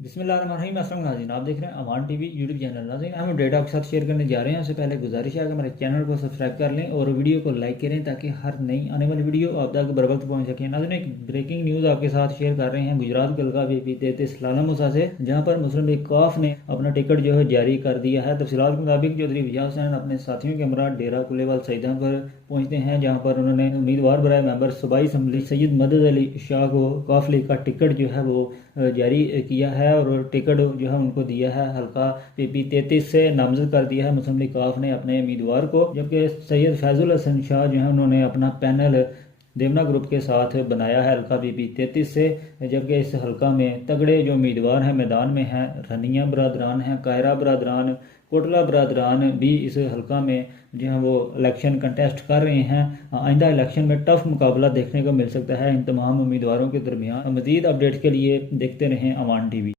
बिस्मिल्लाहिर्रहमानिर्रहीम। अस्सलाम नाज़रीन, आप देख रहे हैं अवान टीवी यूट्यूब चैनल। नाज़रीन, हम डेटा आपके साथ शेयर करने जा रहे हैं। उससे पहले गुजारिश है कि हमारे चैनल को सब्सक्राइब कर लें और वीडियो को लाइक करें ताकि हर नई आने वाली वीडियो आप तक बर वक्त पहुँच सके। नाज़रीन, एक ब्रेकिंग न्यूज़ आपके साथ शेयर कर रहे हैं गुजरात गलगा वीपी 33 लाला मूसा से, जहाँ पर मुस्लिम लीग कॉफ ने अपना टिकट जो है जारी कर दिया है। तफसीलात के मुताबिक चौधरी विजय हुसैन अपने साथियों के हमरा डेरा कुलेवाल सईदा पर पहुँचते हैं, जहाँ पर उन्होंने उम्मीदवार बराए मेंबर सूबाई असम्बली सैयद मदद अली शाह को कॉफ लीग का टिकट जो है वो जारी किया है और टिकट जो है उनको दिया है। हल्का पीपी 33 से नामजद कर दिया है मुस्लिम लीग काफ ने अपने उम्मीदवार को, जबकि सैयद फैजुल हसन शाह जो है उन्होंने अपना पैनल देवना ग्रुप के साथ बनाया है हल्का पीपी 33 से। जबकि इस हल्का में तगड़े जो उम्मीदवार हैं मैदान में हैं, रनिया बरदरान हैं, कायरा बरदरान, कोटला बरदरान भी इस हल्का में जो है वो इलेक्शन कंटेस्ट कर रहे हैं। आइंदा इलेक्शन में टफ मुकाबला देखने को मिल सकता है इन तमाम उम्मीदवारों के दरमियान। मजीद अपडेट्स के लिए देखते रहें अवान टीवी।